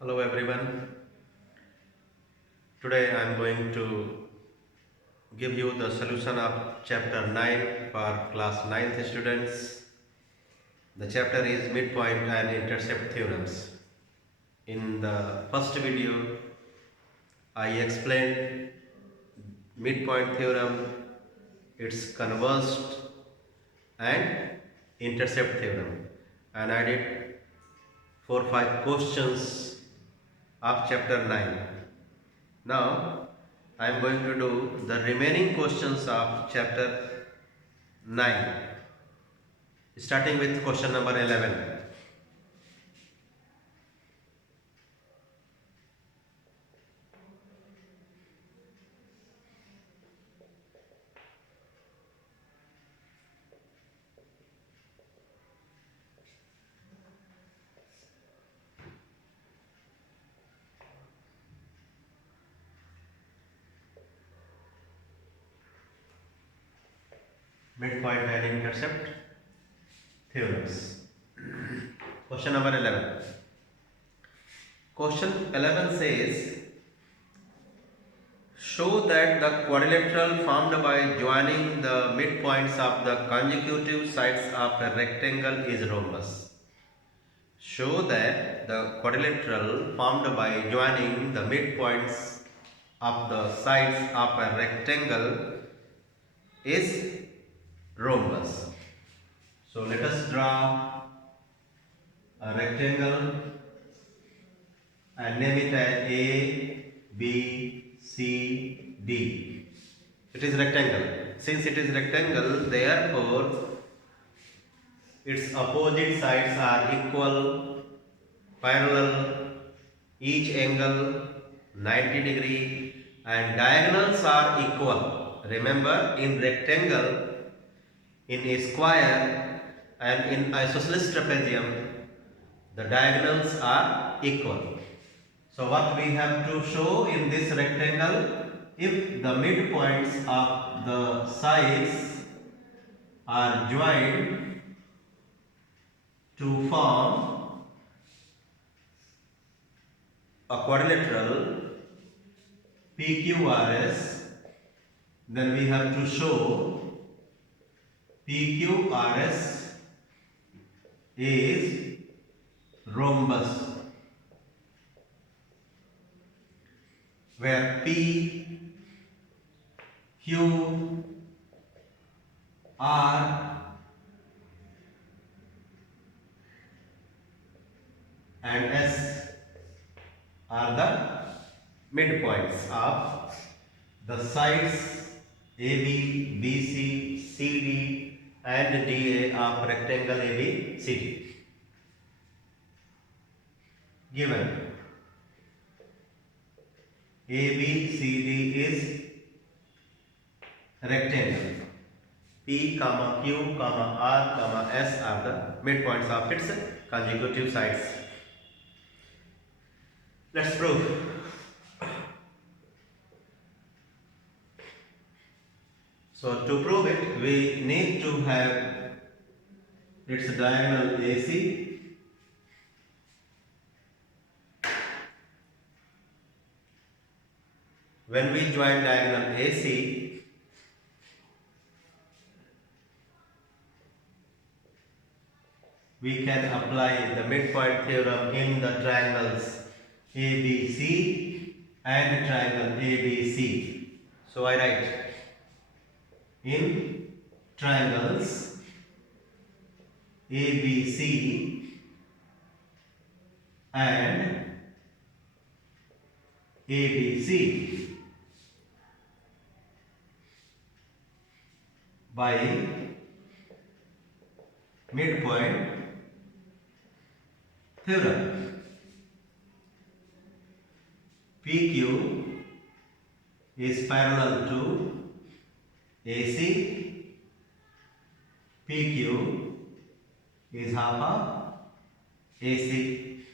Hello everyone. Today I am going to give you the solution of chapter 9 for class 9th students. The chapter is midpoint and intercept theorems. In the first video I explained midpoint theorem, its conversed and intercept theorem, and I did 4 5 questions of chapter 9. Now I am going to do the remaining questions of chapter 9, starting with question number 11. Midpoint and intercept theorems. Question number 11. Question 11 says, show that the quadrilateral formed by joining the midpoints of the consecutive sides of a rectangle is rhombus. Show that the quadrilateral formed by joining the midpoints of the sides of a rectangle is rhombus. So let us draw a rectangle and name it as A, B, C, D. It is rectangle. Since it is rectangle, therefore its opposite sides are equal, parallel, each angle 90 degree, and diagonals are equal. Remember, in rectangle, in a square and in isosceles trapezium, the diagonals are equal. So what we have to show in this rectangle, if the midpoints of the sides are joined to form a quadrilateral PQRS, then we have to show PQRS is rhombus, where P, Q, R and S are the midpoints of the sides AB, BC, CD and DA of rectangle ABCD. Given ABCD is rectangle, P, Q, R, S are the midpoints of its consecutive sides. Let's prove. So to prove it, we need to have its diagonal AC when we join diagonal AC, we can apply the midpoint theorem in the triangles ABC and triangle ABC. So I write in triangles ABC and ABC by midpoint theorem. PQ is parallel to AC, PQ is half of AC,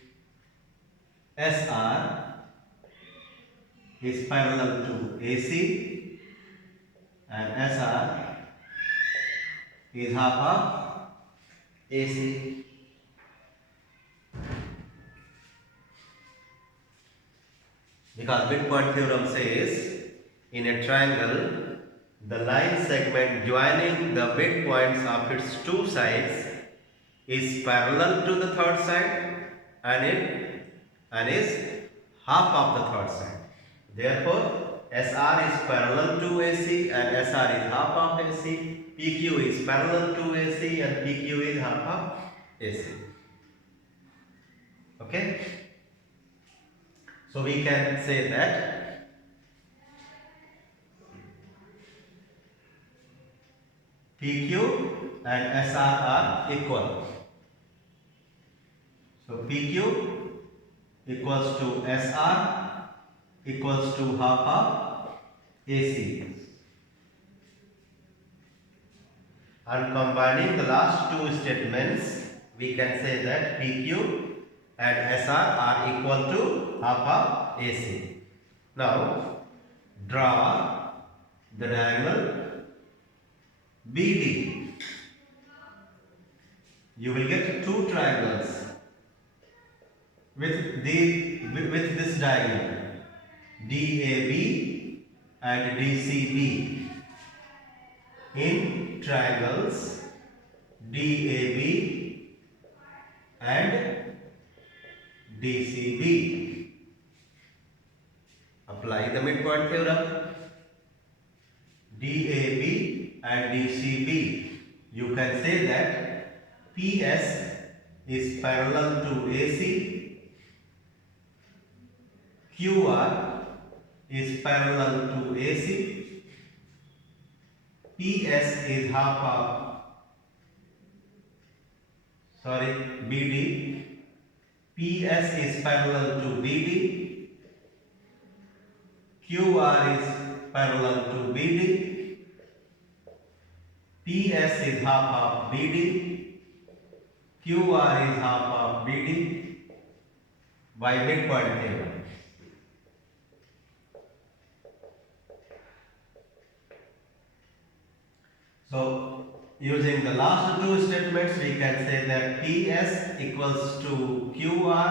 SR is parallel to AC and SR is half of AC. Because midpoint theorem says in a triangle the line segment joining the midpoints of its two sides is parallel to the third side and is half of the third side. Therefore, SR is parallel to AC and SR is half of AC. PQ is parallel to AC and PQ is half of AC. Okay? So we can say that PQ and SR are equal. So PQ equals to SR equals to half of AC. And combining the last two statements, we can say that PQ and SR are equal to half of AC. Now, draw the diagonal BD. You will get two triangles with this diagonal, DAB and DCB. In triangles DAB and DCB. Apply the midpoint theorem. DAB and DCB. You can say that PS is parallel to AC, QR is parallel to AC, PS is BD. PS is parallel to BD. QR is parallel to BD. PS is half of BD. QR is half of BD by midpoint theorem. So, using the last two statements, we can say that PS equals to QR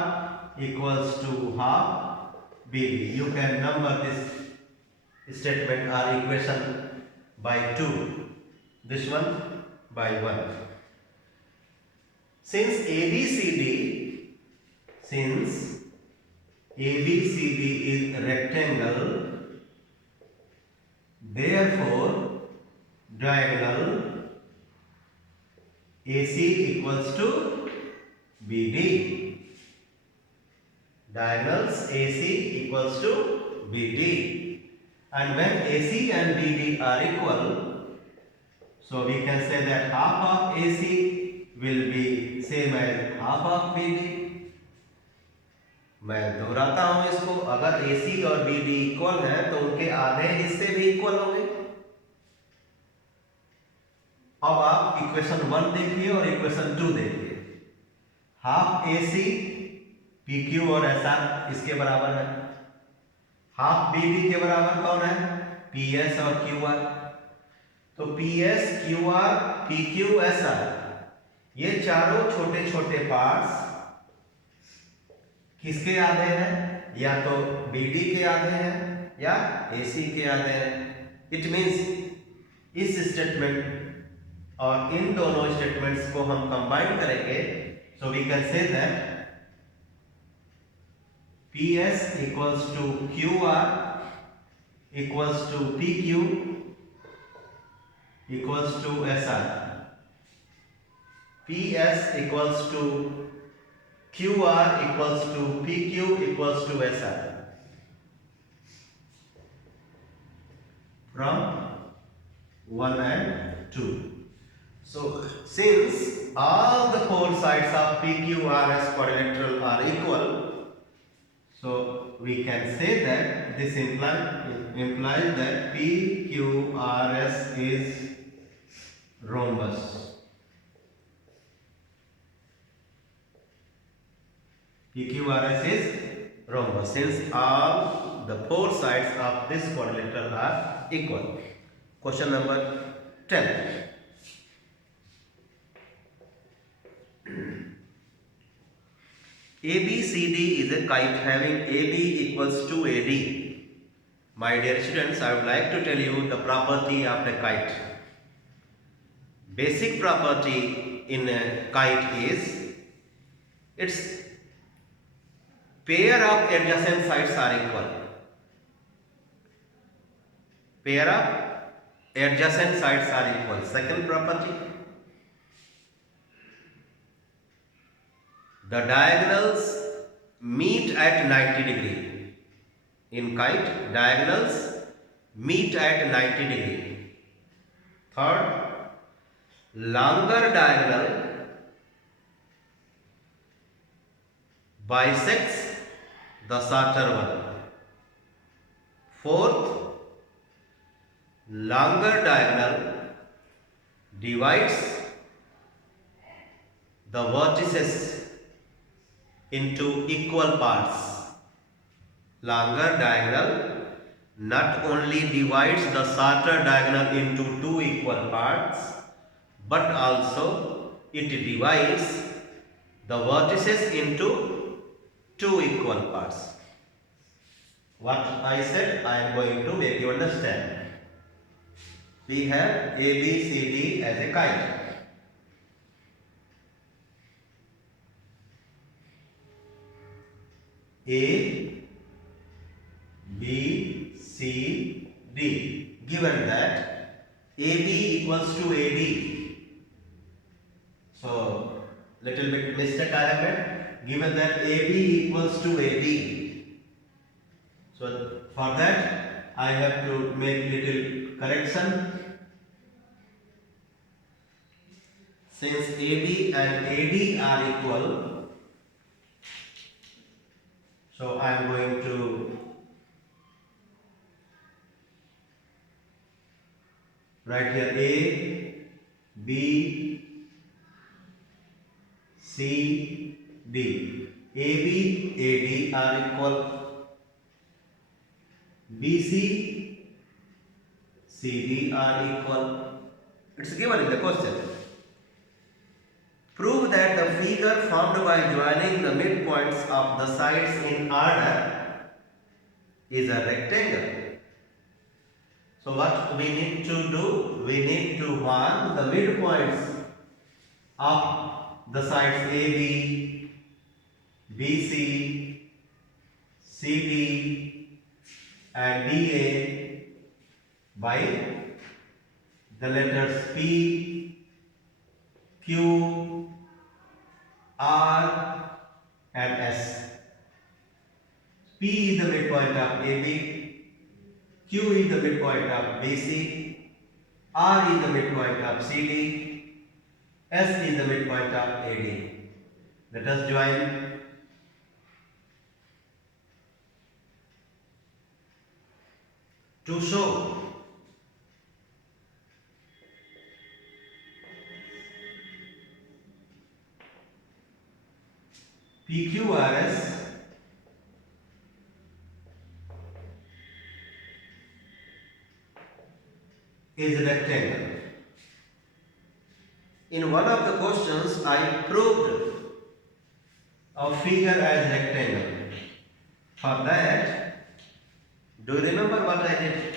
equals to half BD. You can number this statement or equation by 2. This one by 1. Since ABCD is rectangle, therefore diagonal AC equals to BD. Diagonals AC equals to BD. And when AC and BD are equal, so we can say that half of AC will be same as half of BD. मैं दोहराता हूं इसको, अगर AC और BD equal है तो उनके आधे हिस्से भी इक्वल होंगे. अब आप इक्वेशन 1 देखिए और इक्वेशन 2 देखिए. हाफ AC PQ और SR इसके बराबर है. हाफ BD के बराबर कौन है? PS और QR. तो PS, QR, PQ, SR ये चारों छोटे छोटे पार्ट्स किसके आधे हैं? या तो BD के आधे हैं या AC के आधे हैं. इट मीन्स इस स्टेटमेंट और इन दोनों स्टेटमेंट्स को हम कंबाइन करेंगे. So we can say that PS equals to QR equals to PQ equals to SR. PS equals to QR equals to PQ equals to SR. From 1 and 2. So, since all the four sides of PQRS quadrilateral are equal, so we can say that this implies that PQRS is rhombus. PQRS is rhombus since all the four sides of this quadrilateral are equal. Question number 10. ABCD is a kite having AB equals to AD. My dear students, I would like to tell you the property of a kite. Basic property in a kite is its pair of adjacent sides are equal. Pair of adjacent sides are equal. Second property, the diagonals meet at 90 degree. In kite, diagonals meet at 90 degree. Third, longer diagonal bisects the shorter one. Fourth, longer diagonal divides the vertices into equal parts. Longer diagonal not only divides the shorter diagonal into two equal parts, but also it divides the vertices into two equal parts. What I said, I am going to make you understand. We have A, B, C, D as a kite. A, B, C, D. Given that AB equals to AD. So, little bit mistake I have made. Given that AB equals to AD. So, for that I have to make little correction. Since AB and AD are equal, so I am going to write here A, B, C, D. AB, AD are equal. BC, CD are equal. It's given in the question. Prove that the figure formed by joining the midpoints of the sides in order is a rectangle. So what we need to do? We need to mark the midpoints of the sides AB, BC, CD and DA by the letters P, Q, R and S. P is the midpoint of AB, Q is the midpoint of BC, R is the midpoint of CD, S is the midpoint of AD. Let us join. To show PQRS is a rectangle. In one of the questions, I proved a figure as rectangle. For that, do you remember what I did?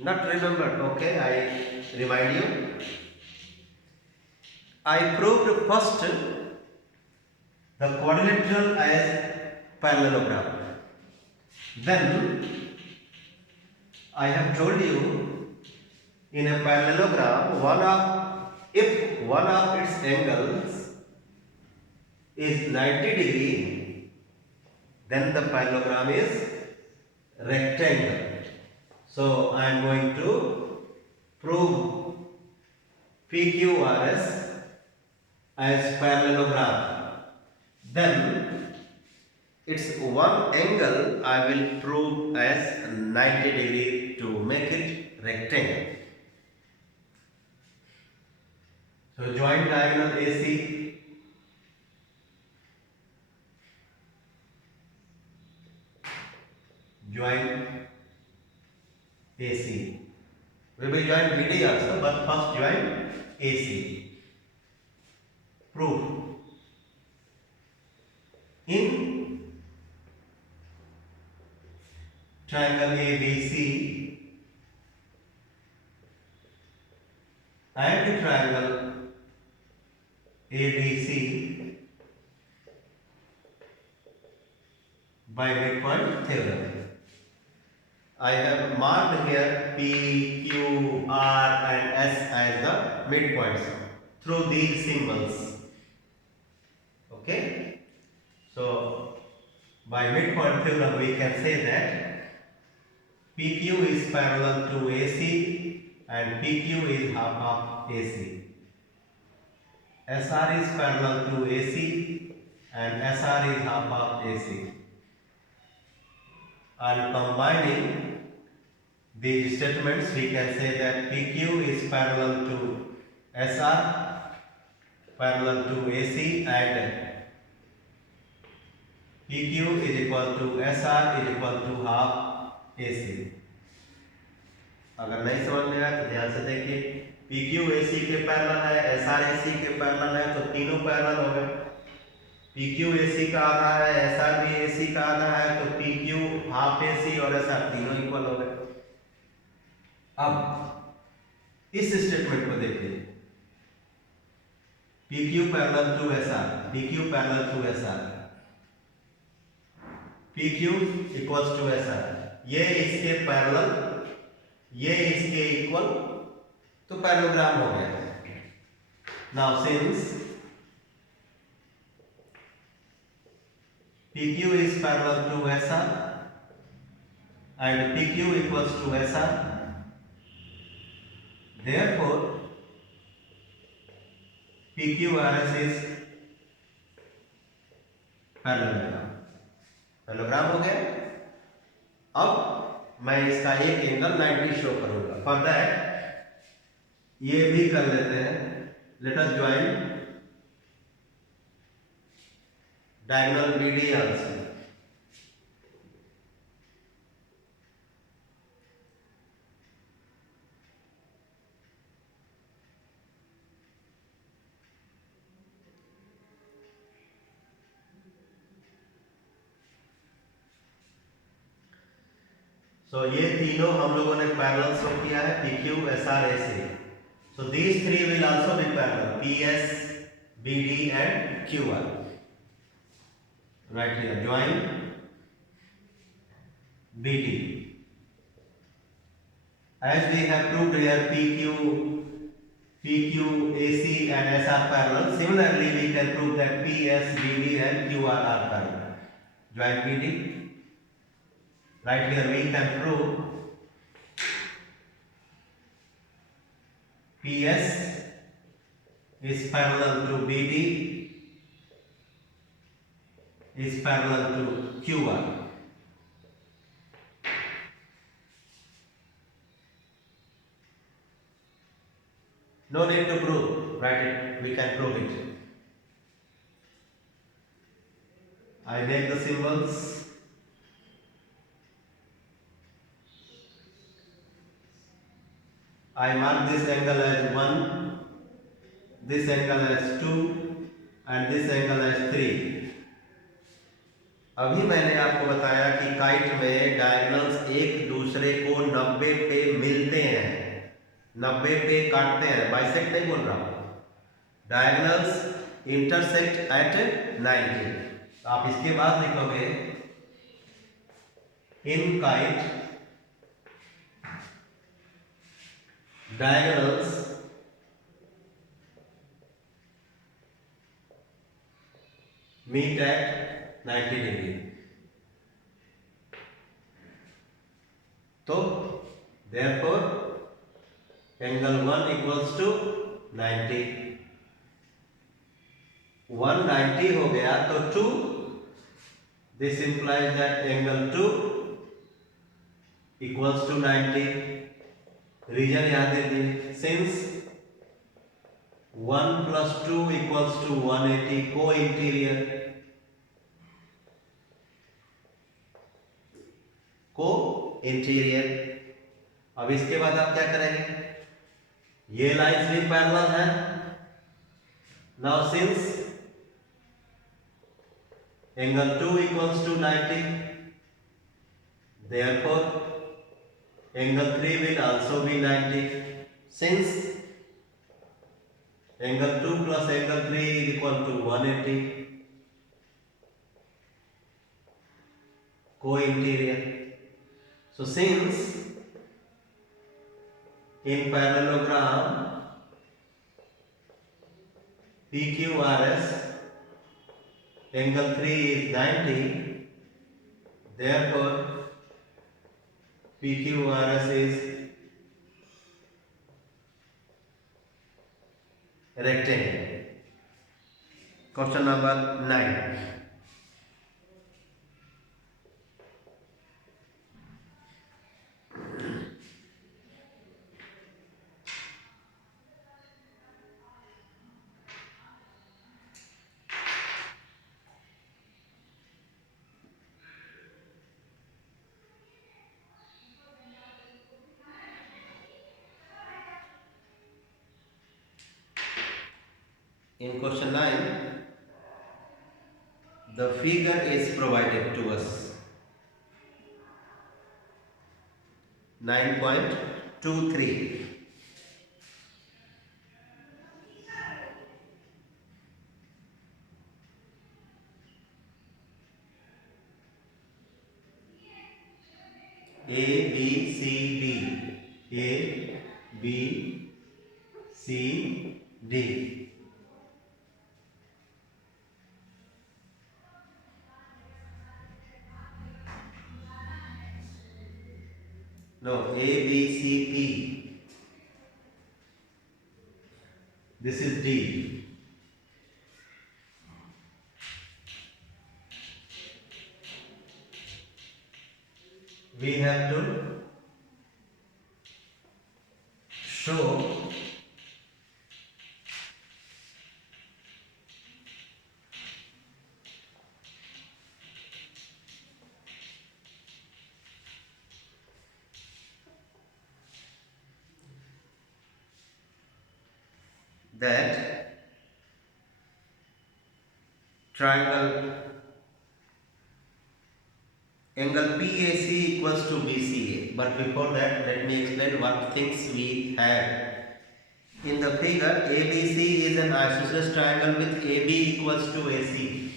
Not remember, okay, I remind you. I proved first the quadrilateral as parallelogram. Then I have told you in a parallelogram, if one of its angles is 90 degree, then the parallelogram is rectangle. So I am going to prove PQRS as parallelogram. Then its one angle I will prove as 90 degree to make it rectangle. So join diagonal AC. Join AC. We will join BD also, but first join AC. Proof. in triangle ABC and triangle ABC by midpoint theorem. I have marked here P, Q, R and S as the midpoints through these symbols. Okay. So by midpoint theorem we can say that PQ is parallel to AC and PQ is half of AC. SR is parallel to AC and SR is half of AC. And combining these statements we can say that PQ is parallel to SR, parallel to AC and PQ is equal to SR is equal to half AC. अगर नहीं समझ में आया तो ध्यान से देखिए, PQ AC के पैरेलल है, SR AC के पैरेलल है, तो तीनों पैरेलल हो गए। PQ AC का आधा है, SR भी AC का आधा है, तो PQ हाफ AC और SR तीनों इक्वल हो गए। अब इस स्टेटमेंट को देखिए, PQ parallel to SR, PQ parallel to SR, PQ equals to SR, ये इसके पैरेलल, ये इसके इक्वल, तो पैरेललोग्राम हो गया। Now since PQ is parallel to SR and PQ equals to SR, therefore PQRS is parallelogram. Parallelogram हो गया। अब मैं इसका एक एंगल 90 शो करूंगा। फॉर दैट ये भी कर लेते हैं। Let us join diagonal BD also. So ये तीनों हम लोगों ने पैरेलल शो किया है, PQ, SR, AC. So these three will also be parallel, PS, BD and QR. Right here, join BD. As we have proved here, PQ, AC and SR parallel. Similarly, we can prove that PS, BD and QR are parallel. Join BD. Right here we can prove PS is parallel to BD is parallel to QR. No need to prove, write it, we can prove it. I make the symbols. I mark this angle as 1, this angle as 2 and this angle as 3. अभी मैंने आपको बताया कि kite में diagonals एक दूसरे को 90 पे मिलते हैं, 90 पे काटते हैं, बाइसेक्ट नहीं बोल रहा हूँ। Diagonals intersect at 90। आप इसके बाद लिखोगे इन kite diagonals meet at 90 degree. So therefore angle 1 equals to 90. 190 हो गया तो 2, this implies that angle 2 equals to 90. Reason याद दीजिए, सिंस 1 plus 2 equals to 180, को-इंटीरियर, को-इंटीरियर। अब इसके बाद आप क्या करेंगे, ये लाइन्स भी पैरेलल है। Now since Angle 2 equals to 90. Therefore, angle 3 will also be 90. Since angle 2 plus angle 3 is equal to 180. Co-interior. So since in parallelogram PQRS angle 3 is 90, therefore PQRS is rectangle. Question number 9. In question 9, the figure is provided to us. 9.23. A, B, C, D. A, B, C, D. No, A, B, C, P. This is D. We have to show that triangle angle PAC equals to BCA. But before that, let me explain what things we have. In the figure, ABC is an isosceles triangle with AB equals to AC.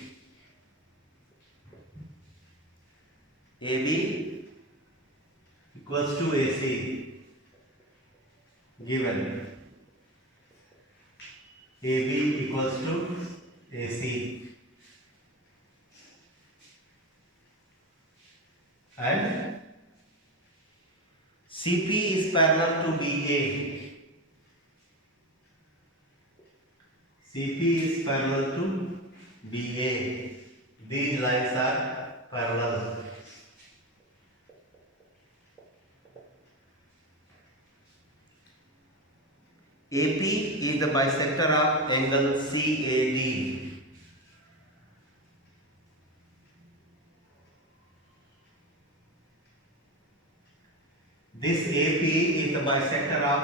AB equals to AC given. AB equals to AC. And CP is parallel to BA. CP is parallel to BA. These lines are parallel. AP is the bisector of angle CAD. This AP is the bisector of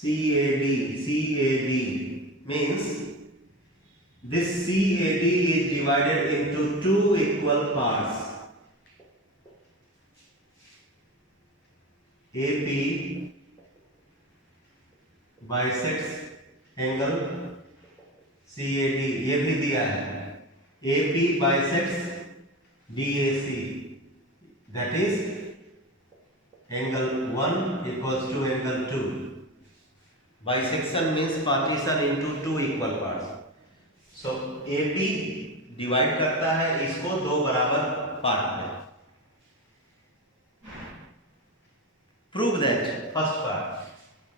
CAD. CAD means this CAD is divided into two equal parts. AP bisects angle CAD. ये भी दिया है. AP bisects DAC. That is angle 1 equals to angle 2. Bisection means partition into two equal parts. So AP divide करता है इसको दो बराबर part में. Prove that first part.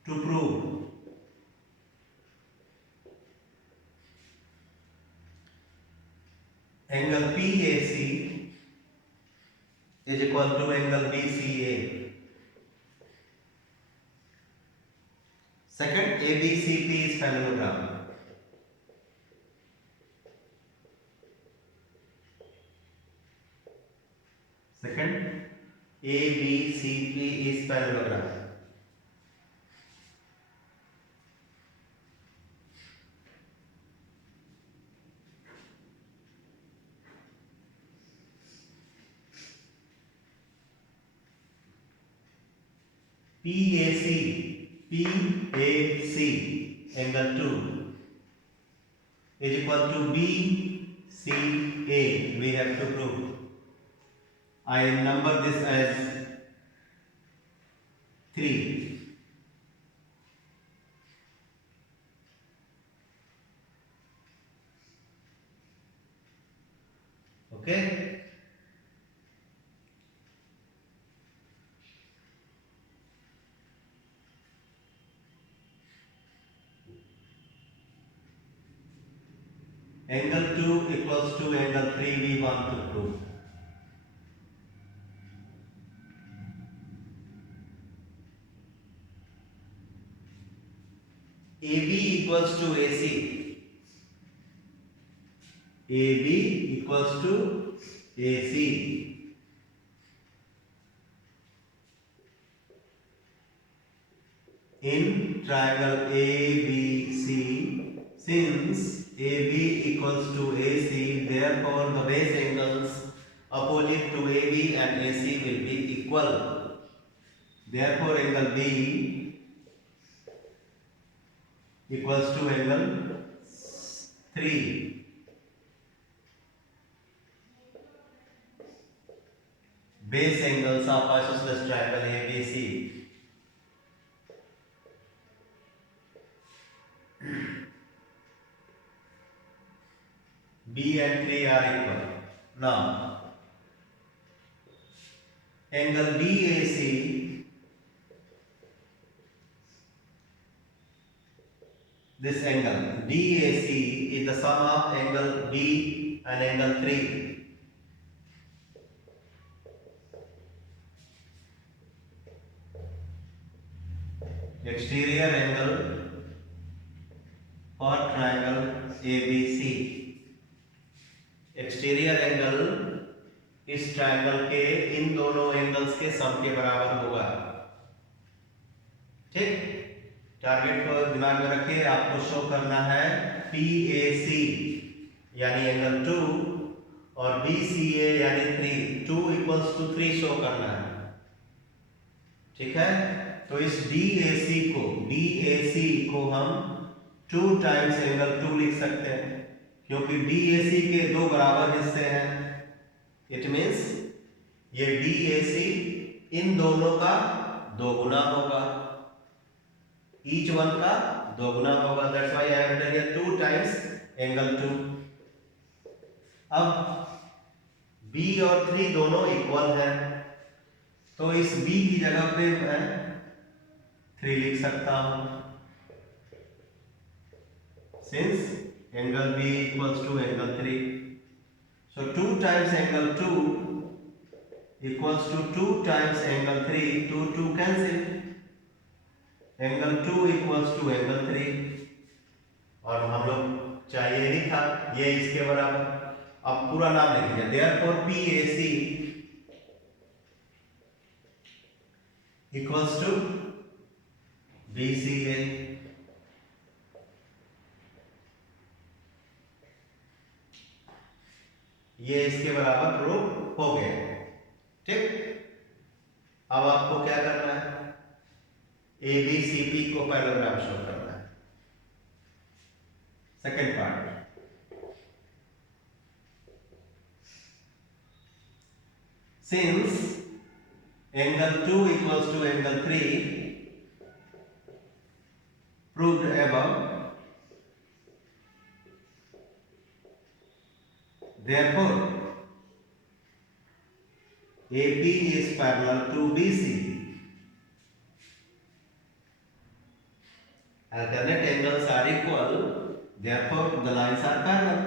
To prove angle PAC is equal to angle BCA. Second, ABCP is parallelogram. Second, ABCP is parallelogram. PAC angle 2 is equal to BCA. We have to prove. I number this as 3. Okay. Angle 2 equals to angle 3 we want to prove. AB equals to AC. AB equals to AC. In triangle ABC, since AB equals to AC, therefore the base angles opposite to AB and AC will be equal. Therefore angle B equals to angle 3. Base angles of isosceles triangle ABC. B and 3 are equal. Now, angle BAC this angle BAC is the sum of angle B and angle 3. Exterior angle for triangle ABC. Exterior angle इस triangle के इन दोनों angles के सम के बराबर होगा. ठीक, target को दिमाग में रखिए. आपको शो करना है PAC यानी एंगल 2 और BCA यानी 3. 2 इक्वल्स टू 3 शो करना है. ठीक है, तो इस DAC को हम 2 टाइम्स एंगल 2 लिख सकते हैं क्योंकि DAC के दो बराबर हिस्से हैं. इट मीन्स ये DAC इन दोनों का दो गुना होगा. ईच वन का दो गुना होगा. That's why I have done here 2 times angle 2. अब B और 3 दोनों इक्वल हैं तो इस B की जगह पे मैं 3 लिख सकता हूं. Since angle B equals to angle 3, so 2 times angle 2 equals to 2 times angle 3. 2 cancel. Angle 2 equals to angle 3 और हम लोग चाहिए ही था ये इसके बराबर. अब पूरा नाम लिखिए. Therefore PAC equals to BCA. ये इसके बराबर प्रूव हो गया. ठीक, अब आपको क्या करना है? ABCP को पैरेललोग्राम शो करना है. Second part, since angle 2 equals to angle 3 proved above, therefore AP is parallel to BC. Alternate angles are equal, therefore the lines are parallel.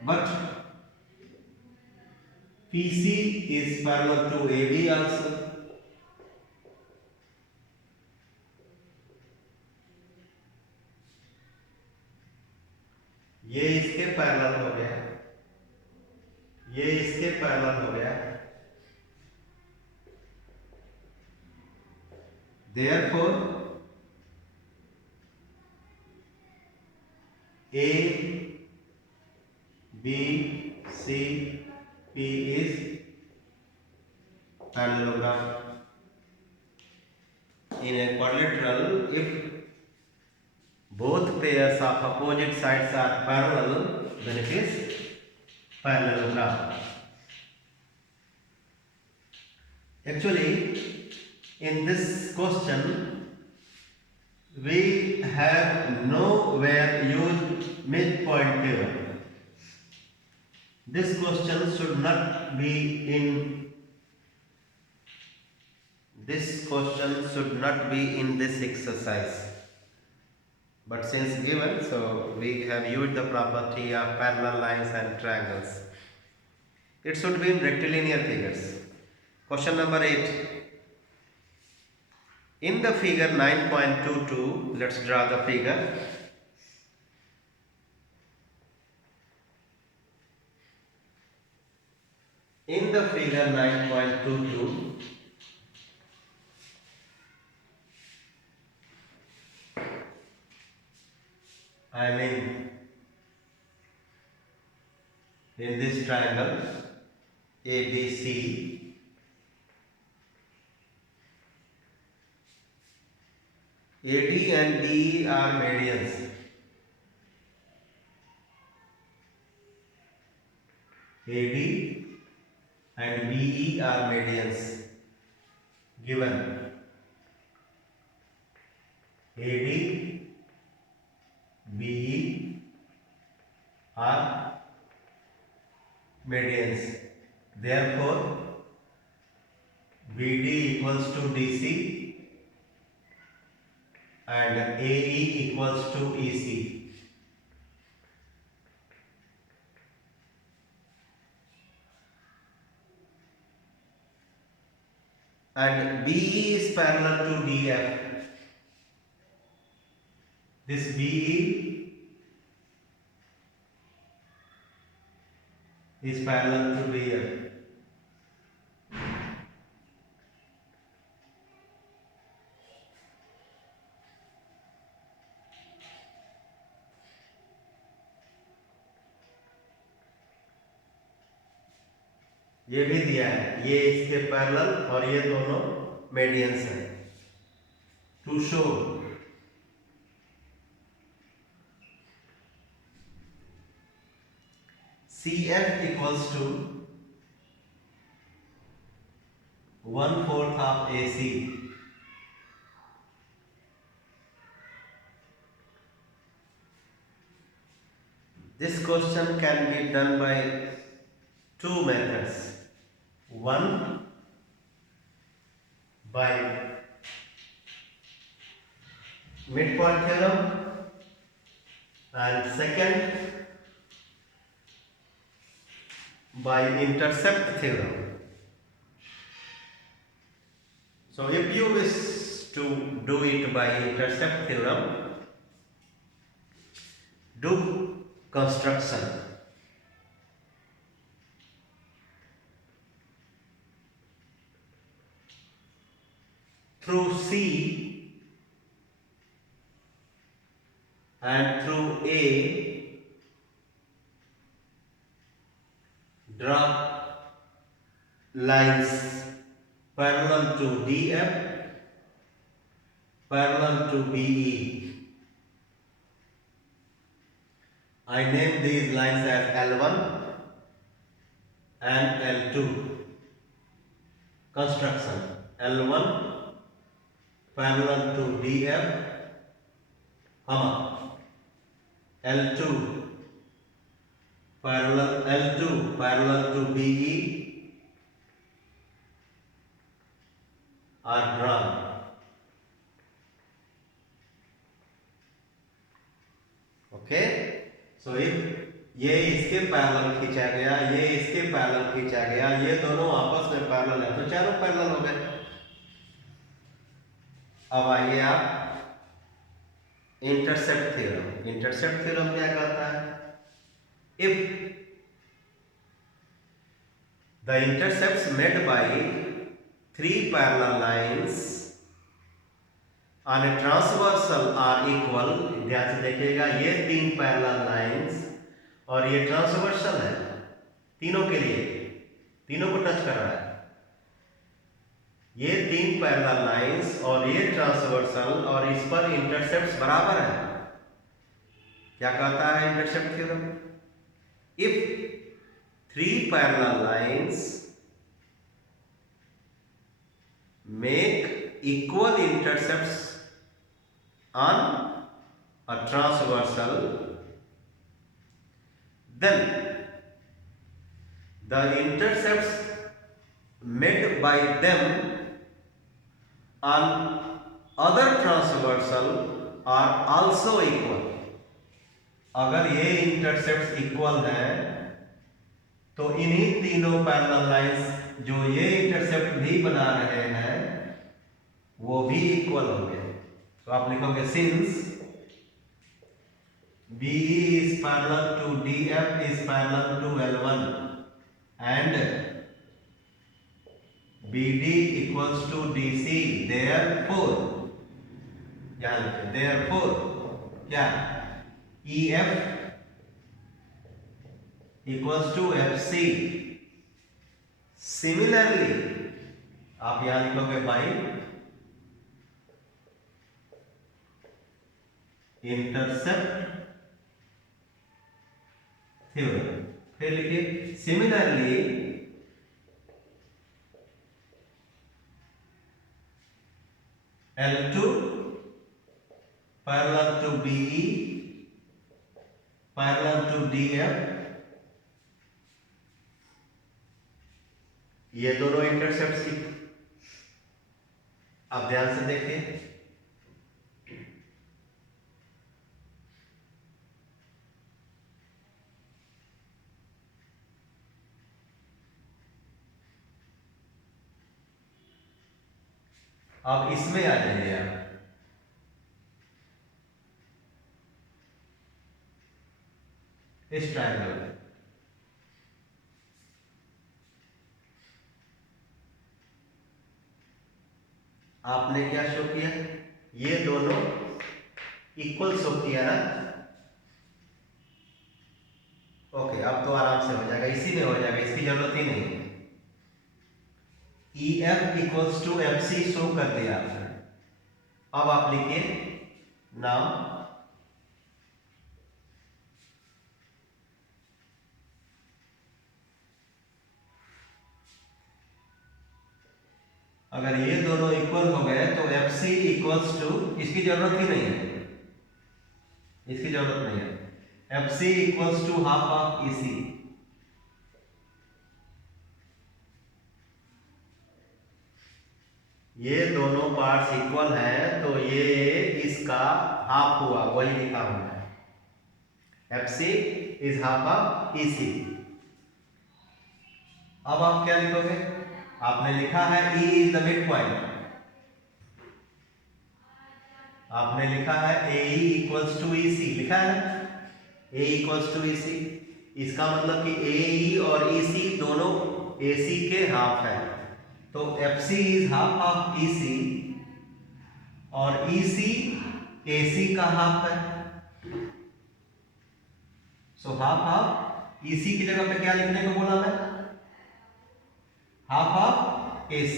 But PC is parallel to AB also. ये इसके parallel हो गया. ये इसके parallel हो गया. Therefore A, B, C P is parallelogram. In a quadrilateral, if both pairs of opposite sides are parallel, then it is parallelogram. Actually, in this question, we have nowhere used midpoint theorem. This question should not be in this exercise. But since given, so we have used the property of parallel lines and triangles. It should be in rectilinear figures. Question number 8. In the figure 9.22, let's draw the figure. In the figure 9.22, I mean in this triangle ABC, AD and BE are medians. AD and BE are medians. Given AD, BE are medians. Therefore, BD equals to DC and AE equals to EC. And BE is parallel to DF. This BE is parallel to DF. ये भी दिया है, ये इसके parallel और ये दोनों medians हैं. To show CF equals to 1/4 of AC. This question can be done by two methods. One, by midpoint theorem, and second, by intercept theorem. So if you wish to do it by intercept theorem, do construction. Through C and through A, draw lines parallel to DF, parallel to BE. I name these lines as L1 and L2. Construction: L1 parallel to DF, L2 parallel to BE are drawn. Okay, so if ये इसके parallel खींचा गया, ये इसके parallel खींचा गया, ये दोनों आपस में पैरेलल है, तो चारों पैरेलल हो गए. अब आइए आप इंटरसेप्ट थ्योरम. इंटरसेप्ट थ्योरम क्या कहता है? If the intercepts made by three parallel lines on a transversal are equal. ध्यान से देखिएगा, ये तीन पैरेलल लाइंस और ये ट्रांसवर्सल है तीनों के लिए. तीनों को टच कर रहा है। ये 3 पैरेलल लाइंस और ये ट्रांसवर्सल, और इस पर इंटरसेप्ट्स बराबर है। क्या कहता है intercept theorem? If 3 parallel lines make equal intercepts on a transversal, then the intercepts made by them on other transversal are also equal. अगर ये इंटरसेप्ट्स इक्वल हैं तो इन्हीं तीनों पैरेलल लाइंस जो ये इंटरसेप्ट भी बना रहे हैं वो भी इक्वल होंगे। तो आप लिखोगे since BE is parallel to DF is parallel to L1 and BD equals to DC, therefore क्या EF equals to FC। Similarly आप यहां लिखोगे बाई इंटरसेप्ट थ्योरम। फिर लिखिए similarly L2 parallel to BE parallel to DF, ये दोनों intercepts आप ध्यान से देखिए। अब इसमें आ जाइए आप, इस ट्रायंगल में आपने क्या शो किया? ये दोनों इक्वल शो किया ना। ओके, अब तो आराम से हो जाएगा, इसी में हो जाएगा, इसकी जरूरत ही नहीं है। EF equals to FC show कर दिया आपने। अब आप लिखिए नाउ अगर ये दोनों इक्वल हो गए तो FC इक्वल्स टू, इसकी जरूरत ही नहीं है, इसकी जरूरत नहीं है। FC equals to half of EC। ये दोनों पार्ट्स इक्वल हैं तो ये इसका हाफ हुआ, वही लिखा हुआ है। FC is half of EC। अब आप क्या लिखोगे? आपने लिखा है E is the mid point, आपने लिखा है AE इक्वल्स टू EC, लिखा है A इक्वल्स टू EC। इसका मतलब कि AE और EC दोनों AC के हाफ है, तो FC is half of EC और EC AC का हाफ है। सो हाफ ऑफ EC की जगह पे क्या लिखने को बोला मैं? Half of AC।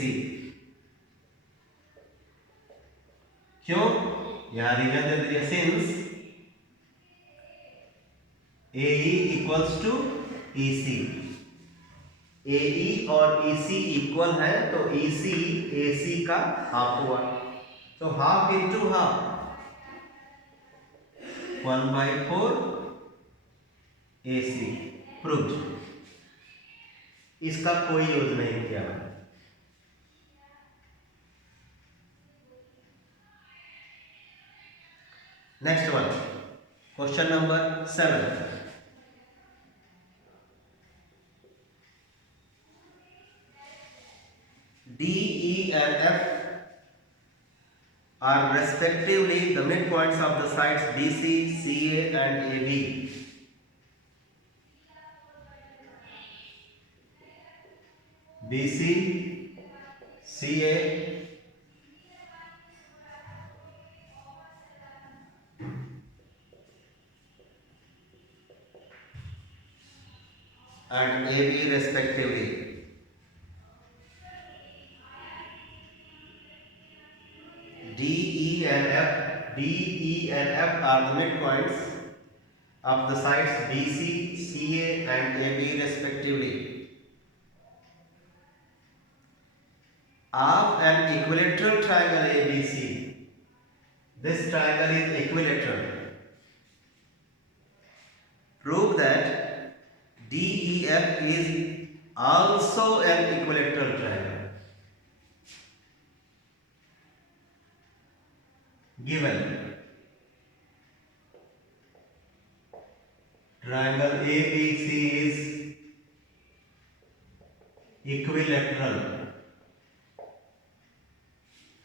क्यों? यहां रीजन दे दिया, since AE equals to EC। AE और EC इक्वल है तो EC AC का हाफ हुआ, तो half into half 1/4 AC proved. इसका कोई यूज नहीं किया। Next one, question number 7। D, E and F are respectively the midpoints of the sides BC, CA and AB. BC, CA and AB respectively. E, and F are the midpoints of the sides BC, CA, and AB respectively. Of an equilateral triangle ABC, this triangle is equilateral. Prove that DEF is also an equilateral triangle. Given triangle ABC is equilateral.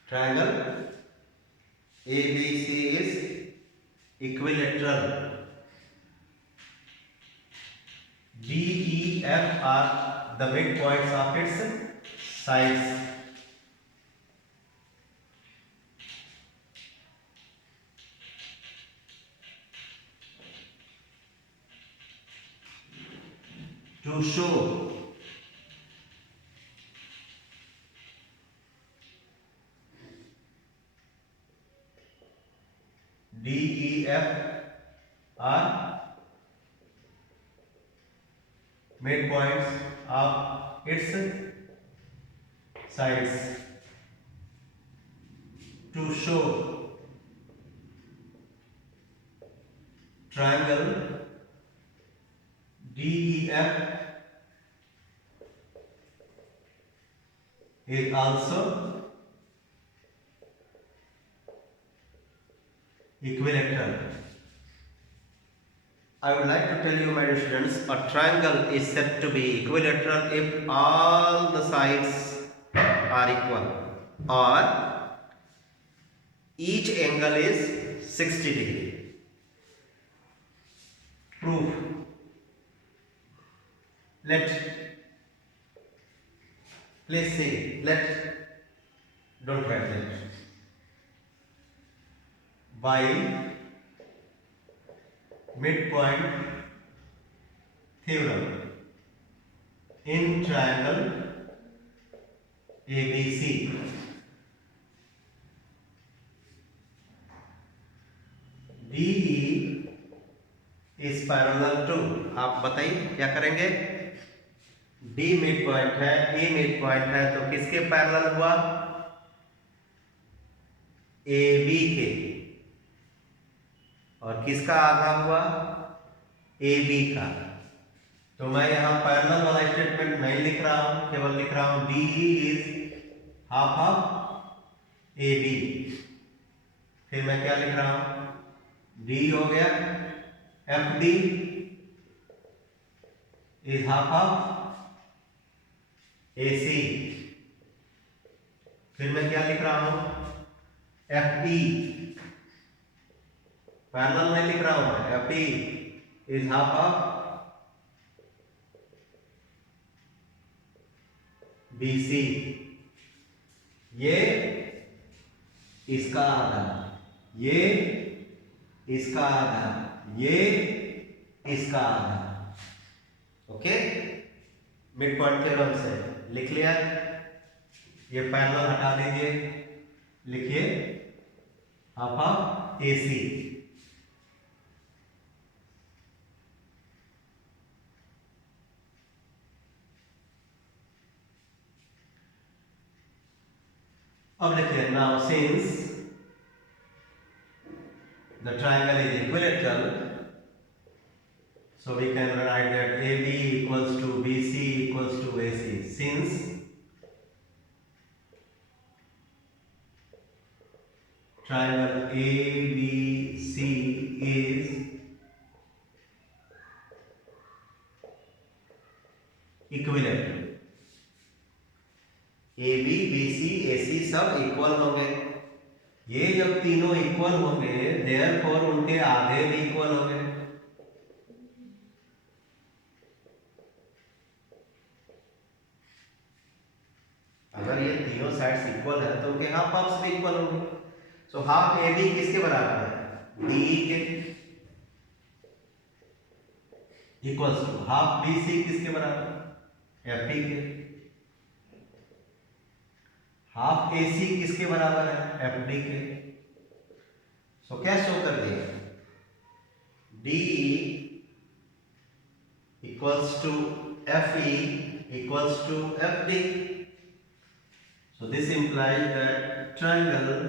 Triangle ABC is equilateral. D, E, F are the midpoints of its sides. To show D, E, F are midpoints of its sides. To show triangle DEF is also equilateral. I would like to tell you, my dear students, a triangle is said to be equilateral if all the sides are equal or each angle is 60 degree. Proof. Please see, don't write that. By midpoint theorem in triangle ABC, DE is parallel to, आप बताइए क्या करेंगे? D mid point है, A mid point है, तो किसके parallel हुआ? AB के। और किसका आधा हुआ? AB का। तो मैं यहां पैरेलल वाला स्टेटमेंट नहीं लिख रहा हूं, केवल लिख रहा हूं DE is half of AB। फिर मैं क्या लिख रहा हूं? D हो गया FD is half of AC। फिर मैं क्या लिख रहा हूं? FE पैरेलल में लिख रहा हूं, FE is half of BC। ये इसका आधा, ये इसका आधा, ये इसका आधा। ओके, मिड पॉइंट थ्योरम से लिख लिया। ये पैरेलल हटा दीजिए, लिखिए हाफ ऑफ AC। अब लिखिए, now since the triangle is equilateral, so we can write that AB equals to BC equals to AC. Since triangle ABC is equilateral, AB, BC, AC सब इक्वल होंगे। ये जब तीनों इक्वल होंगे, therefore उनके आधे भी इक्वल होंगे। अगर ये तीनों साइड्स इक्वल है तो उनके हाफ ऑफ्स भी इक्वल होंगे। सो हाफ ए बी किसके बराबर है? डी के। Equals to half B C किसके बराबर? एफ ई के। हाफ ए सी किसके बराबर है? एफ डी के। सो क्या शो कर दिया, D equals to F E equals to F D. So this implies that triangle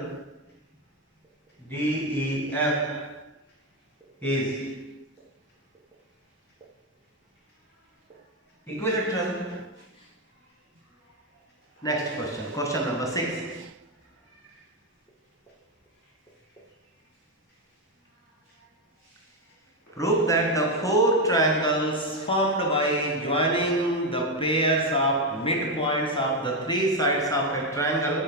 DEF is equilateral. Next question, question number 6. Prove that the four triangles formed by joining the pairs of midpoints of the three sides of a triangle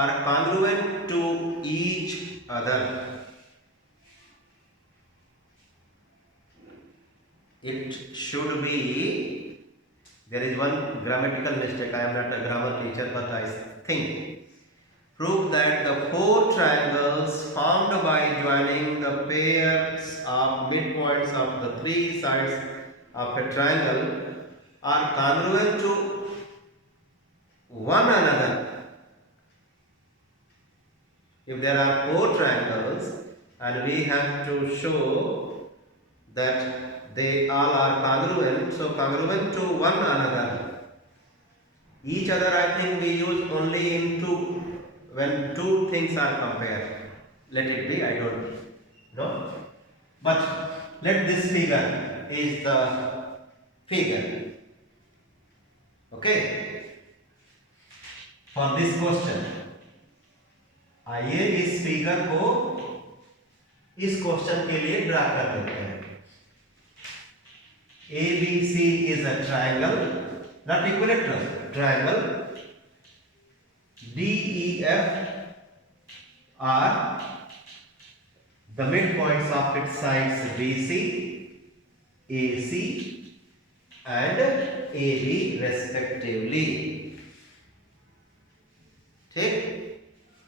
are congruent to each other. It should be, there is one grammatical mistake, I am not a grammar teacher but I think. Prove that the four triangles formed by joining the pairs of midpoints of the three sides of a triangle are congruent to one another. If there are four triangles and we have to show that they all are congruent, so congruent to one another. Each other I think we use only in two, when two things are compared. Let it be, I don't know. But let this figure is the figure. Okay. For this question, आइए इस figure को इस question के लिए draw कर देते हैं. ABC is a triangle, not equilateral, triangle. DEF are the midpoints of its sides BC, AC and AB respectively. ठीक,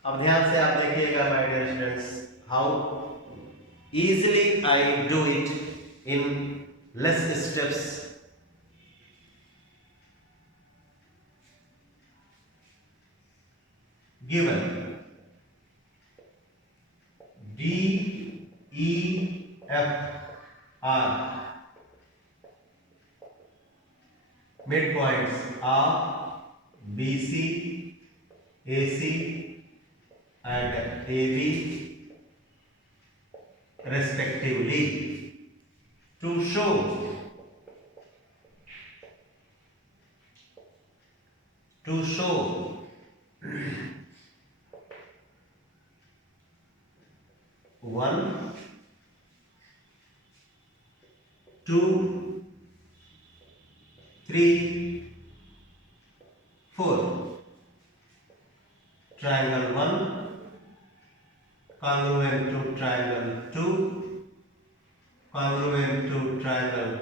अब ध्यान से आप देखिएगा my dear students, how easily I do it in less steps. Given D, E, F are midpoints of BC, AC and AB respectively. To show one, two, three, four. Triangle 1 congruent to triangle 2, congruent to triangle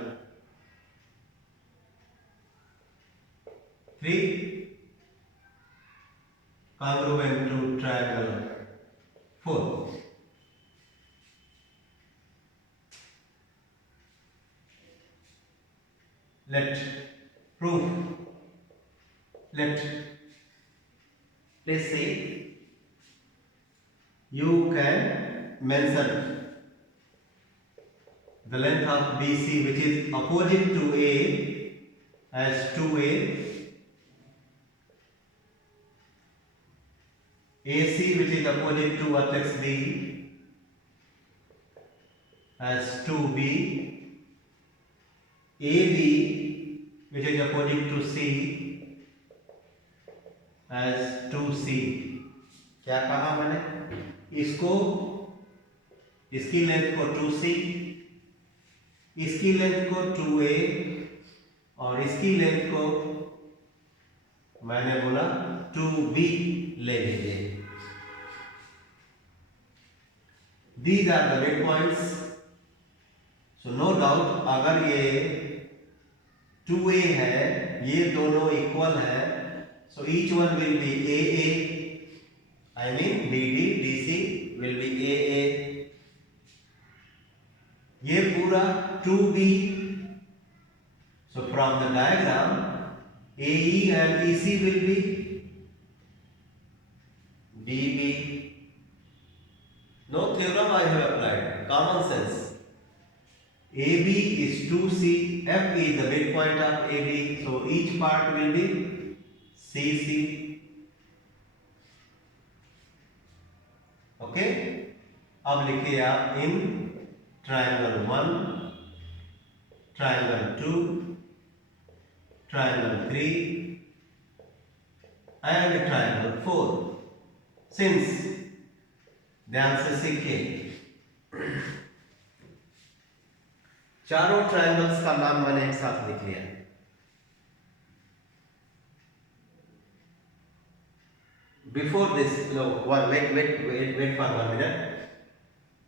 3, congruent to triangle 4. Let proof. Let's say you can mention the length of BC, which is opposite to A, as 2A, AC, which is opposite to vertex B, as 2B, AB, which is opposite to C, as 2C. क्या कहा मैंने, इसको, इसकी length को 2C, इसकी length को 2A और इसकी लेंथ को मैंने बोला 2B ले लीजिए. These are the midpoints. So no doubt अगर ये 2A है, ये दोनों इक्वल है, so each one will be AA. I mean BD, DC will be AA. ये पूरा 2B. So from the diagram, AE and EC will be DB. No theorem common sense. AB is 2C, F is the midpoint of AB, so each part will be CC. Okay? अब लिखिए आप in triangle 1, triangle 2, triangle 3 and triangle 4. Since ध्यान से सीखिए, चारों triangles का नाम मैंने एक साथ लिख लिया। बिफोर दिस, वेट फॉर 1 मिनट।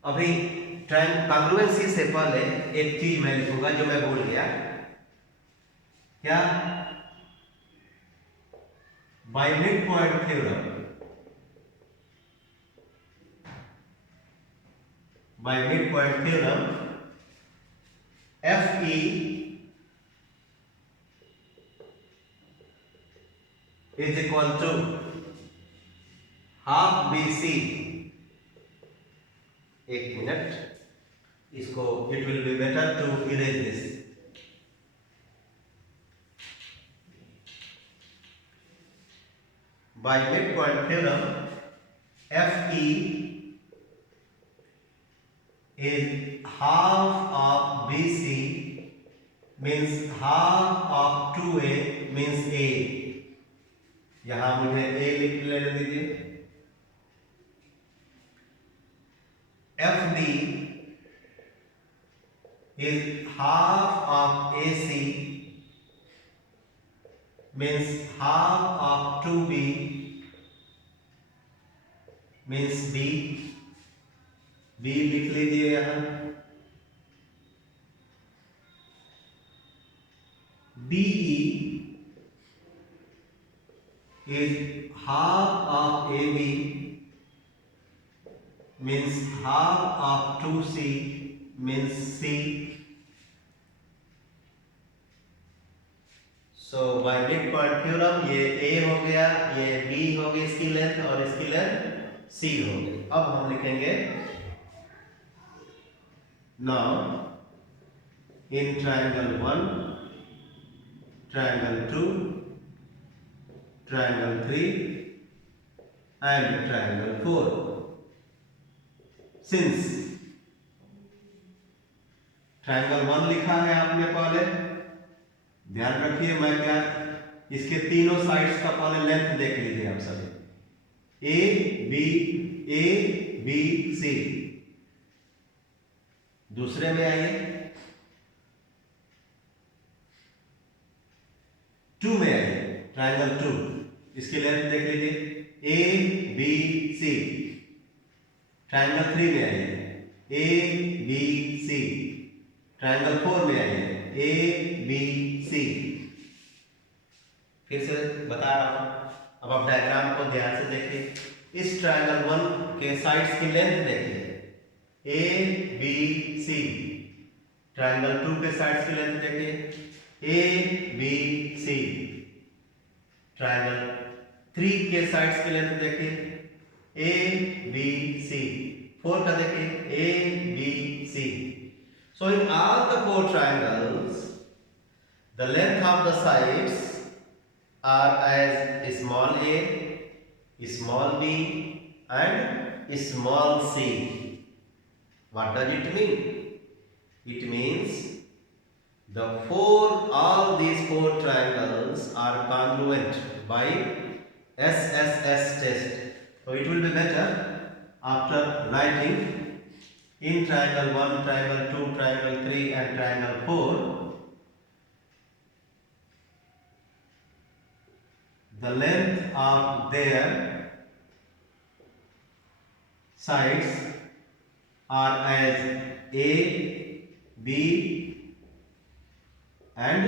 अभी कॉन्ग्रुएंसी से पहले एक चीज मैं लिखूंगा जो मैं भूल गया। क्या? By mid point theorem, by midpoint theorem, FE is equal to half BC। एक मिनट, इसको it will be better to erase this। by midpoint theorem, FE is half of BC, means half of 2A means A। यहां मुझे A लिख लेने दीजिए। FD is half of AC, means half of 2B means B। B लिख लीजिए यहां। DE is half of AB, means half of 2C means C। So by midpoint theorem ये A हो गया, ये B हो गई इसकी लेंथ, और इसकी लेंथ C हो गई। अब हम लिखेंगे now in triangle 1, triangle 2, triangle 3 and triangle 4, since triangle 1 लिखा है आपने पहले, ध्यान रखिए मैं क्या, इसके तीनों साइड्स का पहले लेंथ देख लीजिए आप सभी। A B C. दूसरे में आइए, 2 में आइए, ट्रायंगल 2, इसकी लेंथ देख लीजिए, ए बी सी। ट्रायंगल 3 में आइए, ए बी सी। ट्रायंगल 4 में आइए, ए बी सी। फिर से बता रहा हूं, अब आप डायग्राम को ध्यान से देखिए। इस ट्रायंगल 1 के साइड्स की लेंथ देखिए, ए बी सी। ट्रायंगल 2 के साइड्स की लेंथ देखिए, ए बी सी। ट्रायंगल 3 के साइड्स की लेंथ देखिए, ए बी सी। 4 का देखिए, A B C. So in all the 4 triangles, the length of the sides are as small a, small b and small c. What does it mean? It means all these 4 triangles are congruent by SSS test. So it will be better after writing in triangle 1, triangle 2, triangle 3 and triangle 4, the length of their sides are as A, B and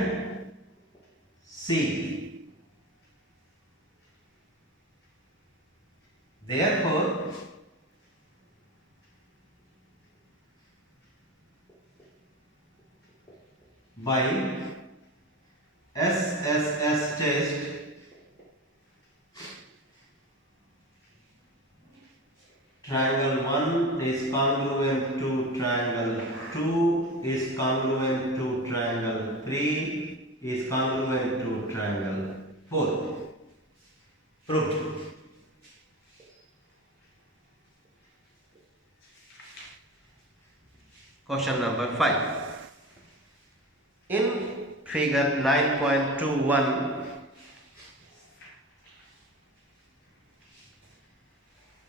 C. Therefore, by SSS test, triangle 1 is congruent to triangle is congruent to triangle. 3 is congruent to triangle. 4. Proved. Question number 5. In figure 9.21,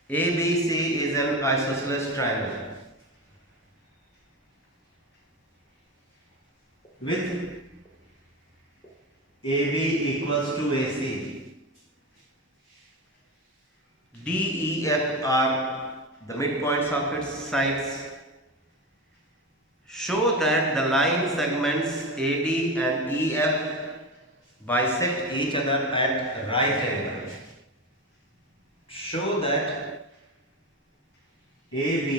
ABC is an isosceles triangle with AB equals to AC. D, E, F are the midpoints of its sides. Show that the line segments AD and EF bisect each other at right angles. Show that AB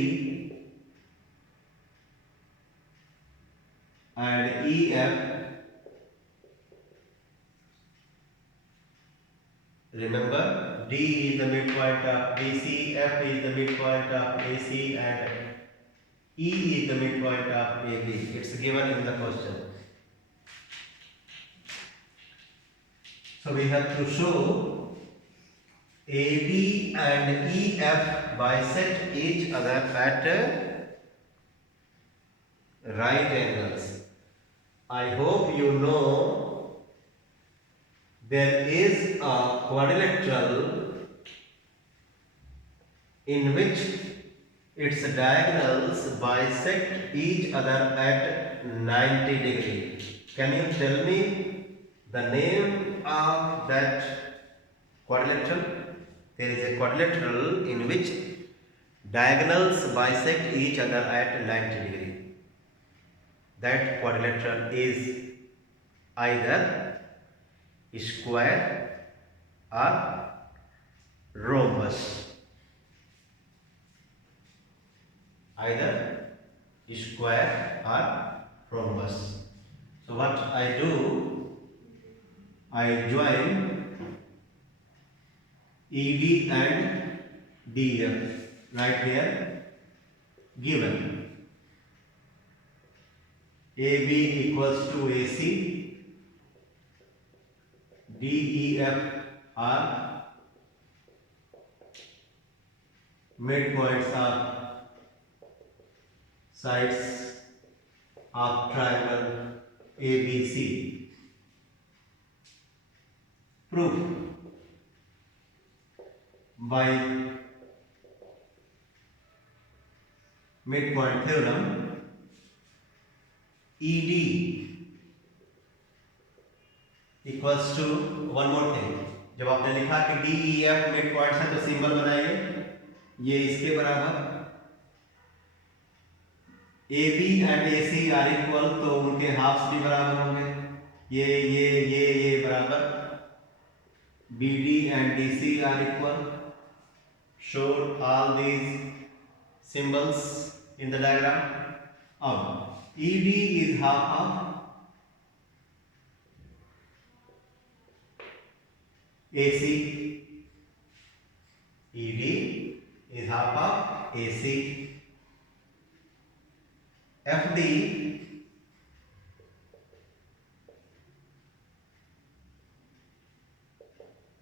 and EF, remember D is the midpoint of BC, F is the midpoint of AC, and E is the midpoint of AB. It's given in the question. So we have to show AB and EF bisect each other at right angles. I hope you know there is a quadrilateral in which its diagonals bisect each other at 90 degrees. Can you tell me the name of that quadrilateral? There is a quadrilateral in which diagonals bisect each other at 90 degrees. That quadrilateral is either square or rhombus. Either square or rhombus. So what I do, I join EB and DF right here given. AB equals to AC, DEF are midpoints of sides of triangle ABC. Proof by midpoint theorem. ED equals to, one more thing, जब आपने लिखा कि DEF mid points है तो symbol बनाइए, ये इसके बराबर, AB and AC are equal तो उनके हाफ्स भी बराबर होंगे, ये बराबर, BD and DC are equal. Show all these symbols in the diagram. अब ED is half of AC. ED is half of AC. FD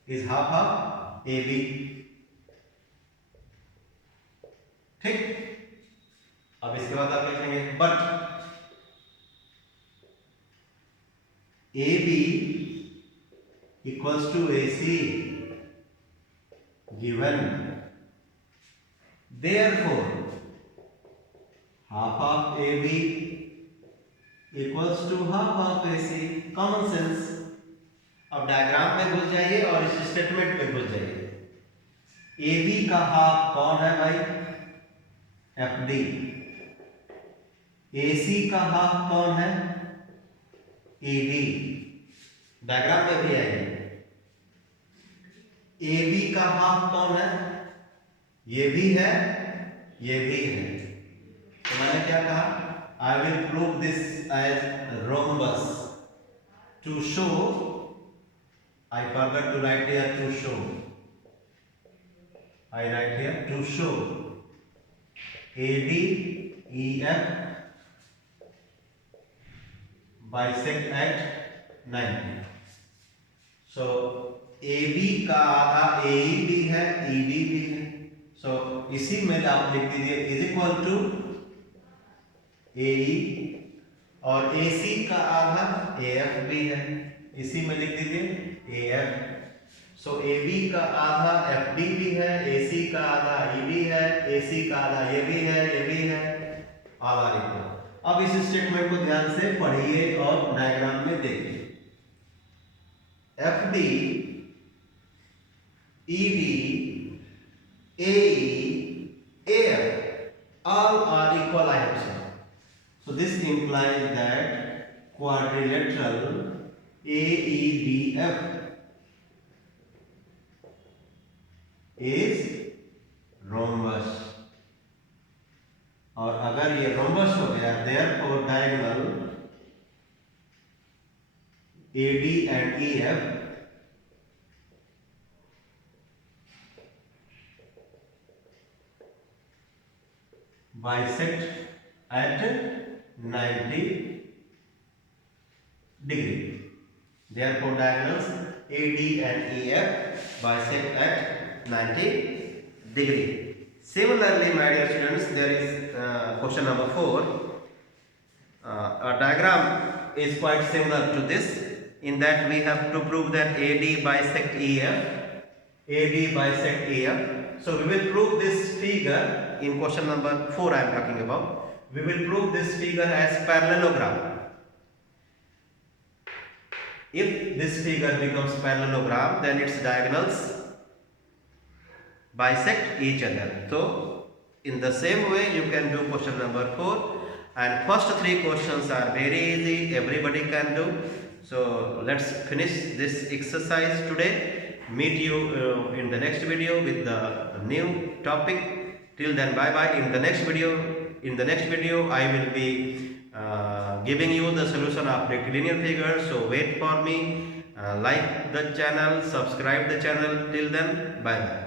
is half of AB. ठीक. अब इसके बाद आप लिखेंगे but AB equals to AC given, therefore half of AB equals to half of AC. Common sense. अब diagram में घुस जाइए और इस स्टेटमेंट में घुस जाइए. AB का हाफ कौन है भाई? FD. AC का हाफ कौन है? ED. डायग्राम में भी आइए. AB का हाफ कौन है? ये भी है, ये भी है. तो मैंने क्या कहा? I will prove this as rhombus. To show, I forgot to write here to show. I write here to show AD, EF bisect at 90. So AB का आधा AE भी है, EB भी है. So इसी में आप लिख दीजिए इज इक्वल टू AE और AC का आधा AF भी है, इसी में लिख दीजिए AF. सो AB का आधा FB भी है, AC का आधा EB है, AC का आधा AB है, AB है, ऑल आर इक्वल. अब इस स्टेटमेंट को ध्यान से पढ़िए और डायग्राम में देखिए. FD, EB, AE, AF all are equal, I have said. So this implies that quadrilateral AEBF is rhombus. और अगर ये rhombus हो गया, therefore diagonal AD and EF bisect at 90 degree. Therefore diagonals AD and EF bisect at 90 degree. Similarly, my dear students, there is question number 4. A diagram is quite similar to this, in that we have to prove that AD bisect EF, AD bisect EF. So we will prove this figure in question number 4 I am talking about. We will prove this figure as parallelogram. If this figure becomes parallelogram, then its diagonals bisect each other. So in the same way you can do question number 4, and first 3 questions are very easy, everybody can do. So let's finish this exercise today. Meet you in the next video with the new topic. Till then, bye bye. In the next video I will be giving you the solution of rectilinear figures. So wait for me. Like the channel, subscribe the channel. Till then, bye bye.